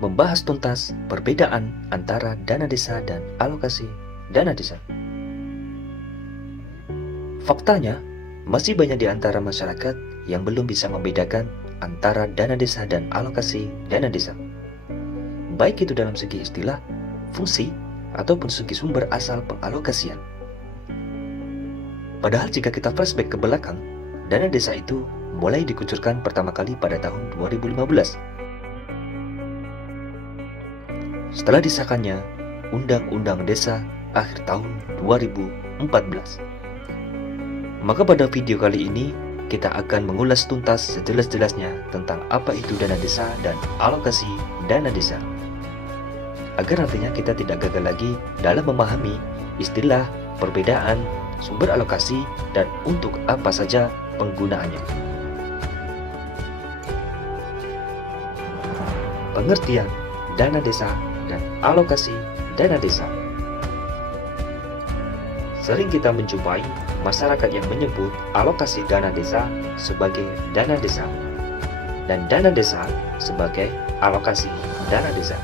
membahas tuntas perbedaan antara dana desa dan alokasi dana desa. Faktanya, masih banyak di antara masyarakat yang belum bisa membedakan antara dana desa dan alokasi dana desa. Baik itu dalam segi istilah, fungsi, ataupun segi sumber asal pengalokasian. Padahal jika kita flashback ke belakang, dana desa itu mulai dikucurkan pertama kali pada tahun 2015. Setelah disahkannya Undang-Undang Desa akhir tahun 2014. Maka pada video kali ini kita akan mengulas tuntas sejelas-jelasnya tentang apa itu dana desa dan alokasi dana desa. Agar nantinya kita tidak gagal lagi dalam memahami istilah, perbedaan, sumber alokasi, dan untuk apa saja penggunaannya. Pengertian dana desa dan alokasi dana desa. Sering kita menjumpai masyarakat yang menyebut alokasi dana desa sebagai dana desa dan dana desa sebagai alokasi dana desa.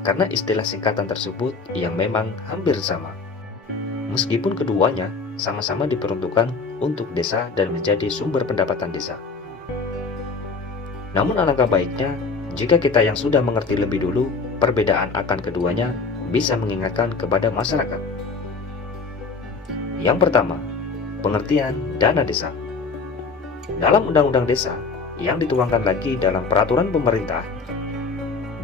Karena istilah singkatan tersebut yang memang hampir sama. Meskipun keduanya sama-sama diperuntukkan untuk desa dan menjadi sumber pendapatan desa. Namun alangkah baiknya jika kita yang sudah mengerti lebih dulu perbedaan akan keduanya bisa mengingatkan kepada masyarakat. Yang pertama, pengertian dana desa. Dalam Undang-Undang Desa yang dituangkan lagi dalam peraturan pemerintah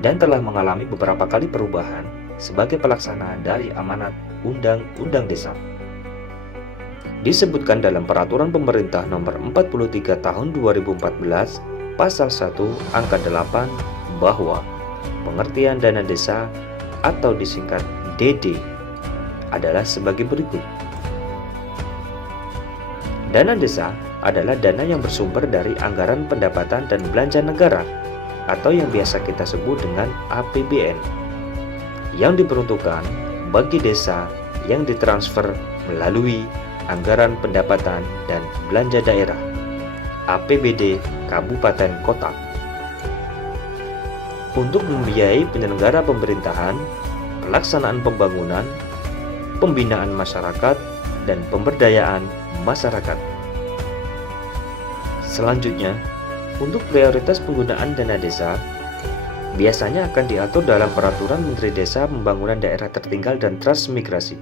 dan telah mengalami beberapa kali perubahan sebagai pelaksana dari amanat Undang-Undang Desa. Disebutkan dalam peraturan pemerintah nomor 43 tahun 2014 pasal 1 angka 8 bahwa pengertian dana desa atau disingkat DD adalah sebagai berikut. Dana desa adalah dana yang bersumber dari anggaran pendapatan dan belanja negara atau yang biasa kita sebut dengan APBN yang diperuntukkan bagi desa yang ditransfer melalui anggaran pendapatan dan belanja daerah APBD kabupaten kota untuk membiayai penyelenggara pemerintahan, pelaksanaan pembangunan, pembinaan masyarakat, dan pemberdayaan masyarakat. Selanjutnya, untuk prioritas penggunaan dana desa, biasanya akan diatur dalam Peraturan Menteri Desa Pembangunan Daerah Tertinggal dan Transmigrasi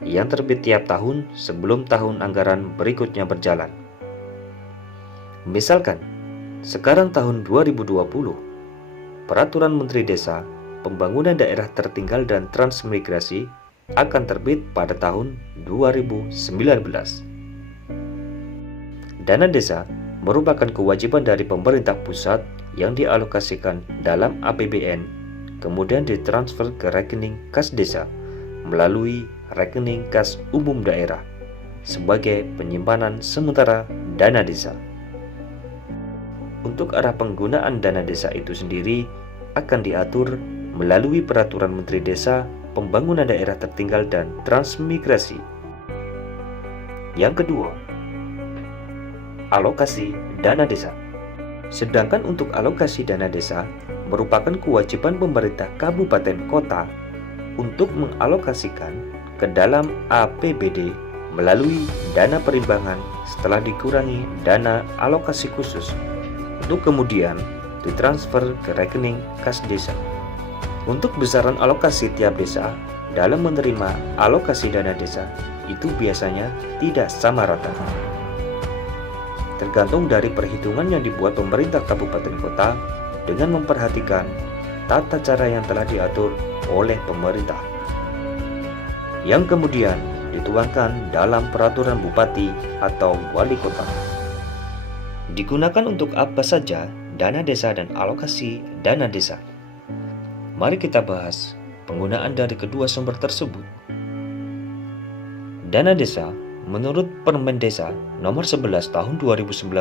yang terbit tiap tahun sebelum tahun anggaran berikutnya berjalan. Misalkan, sekarang tahun 2020, Peraturan Menteri Desa Pembangunan Daerah Tertinggal dan Transmigrasi akan terbit pada tahun 2019. Dana desa merupakan kewajiban dari pemerintah pusat yang dialokasikan dalam APBN, kemudian ditransfer ke rekening kas desa melalui rekening kas umum daerah sebagai penyimpanan sementara dana desa. Untuk arah penggunaan dana desa itu sendiri akan diatur melalui Peraturan Menteri Desa Pembangunan Daerah Tertinggal dan Transmigrasi. Yang kedua, alokasi dana desa. Sedangkan untuk alokasi dana desa merupakan kewajiban pemerintah kabupaten kota untuk mengalokasikan ke dalam APBD melalui dana perimbangan setelah dikurangi dana alokasi khusus untuk kemudian ditransfer ke rekening kas desa. Untuk besaran alokasi tiap desa dalam menerima alokasi dana desa itu biasanya tidak sama rata. Tergantung dari perhitungan yang dibuat pemerintah kabupaten kota dengan memperhatikan tata cara yang telah diatur oleh pemerintah, yang kemudian dituangkan dalam peraturan bupati atau wali kota. Digunakan untuk apa saja dana desa dan alokasi dana desa? Mari kita bahas penggunaan dari kedua sumber tersebut. Dana desa menurut Permen Desa nomor 11 tahun 2019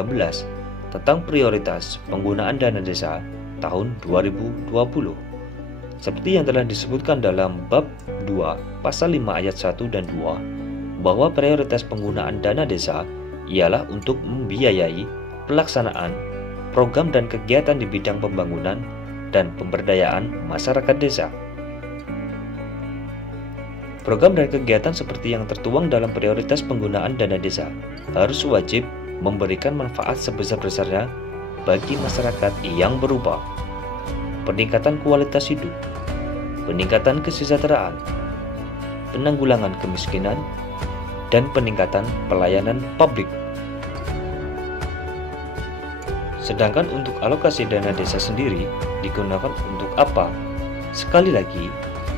tentang prioritas penggunaan dana desa tahun 2020. Seperti yang telah disebutkan dalam bab 2 pasal 5 ayat 1 dan 2 bahwa prioritas penggunaan dana desa ialah untuk membiayai pelaksanaan program dan kegiatan di bidang pembangunan dan pemberdayaan masyarakat desa. Program dan kegiatan seperti yang tertuang dalam prioritas penggunaan dana desa harus wajib memberikan manfaat sebesar-besarnya bagi masyarakat yang berupa peningkatan kualitas hidup, peningkatan kesejahteraan, penanggulangan kemiskinan, dan peningkatan pelayanan publik. Sedangkan untuk alokasi dana desa sendiri digunakan untuk apa? Sekali lagi,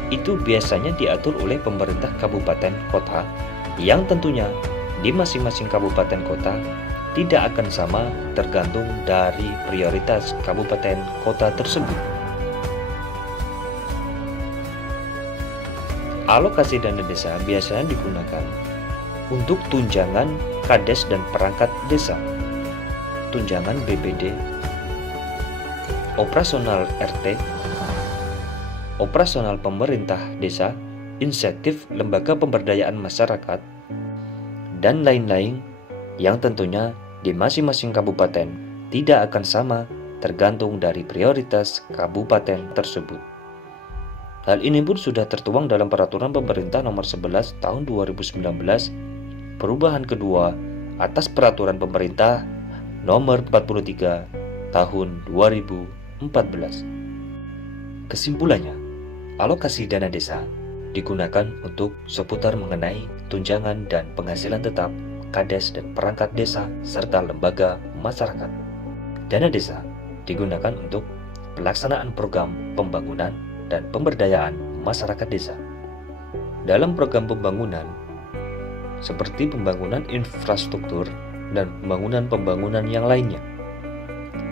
itu biasanya diatur oleh pemerintah kabupaten kota yang tentunya di masing-masing kabupaten kota tidak akan sama tergantung dari prioritas kabupaten kota tersebut. Alokasi dana desa biasanya digunakan untuk tunjangan kades dan perangkat desa, tunjangan BPD, operasional RT, operasional pemerintah desa, insentif lembaga pemberdayaan masyarakat, dan lain-lain yang tentunya di masing-masing kabupaten tidak akan sama tergantung dari prioritas kabupaten tersebut. Hal ini pun sudah tertuang dalam Peraturan Pemerintah Nomor 11 Tahun 2019, perubahan kedua atas Peraturan Pemerintah Nomor 43 Tahun 2014. Kesimpulannya, alokasi dana desa digunakan untuk seputar mengenai tunjangan dan penghasilan tetap kades dan perangkat desa serta lembaga masyarakat. Dana desa digunakan untuk pelaksanaan program pembangunan dan pemberdayaan masyarakat desa. Dalam program pembangunan seperti pembangunan infrastruktur dan pembangunan yang lainnya.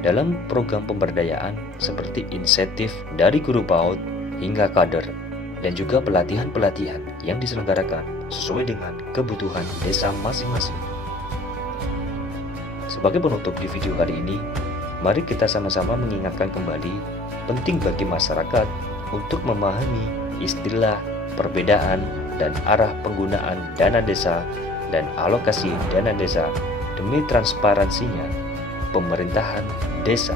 Dalam program pemberdayaan seperti insentif dari guru PAUD hingga kader dan juga pelatihan-pelatihan yang diselenggarakan sesuai dengan kebutuhan desa masing-masing. Sebagai penutup di video kali ini, mari kita sama-sama mengingatkan kembali penting bagi masyarakat untuk memahami istilah, perbedaan, dan arah penggunaan dana desa dan alokasi dana desa demi transparansinya pemerintahan desa.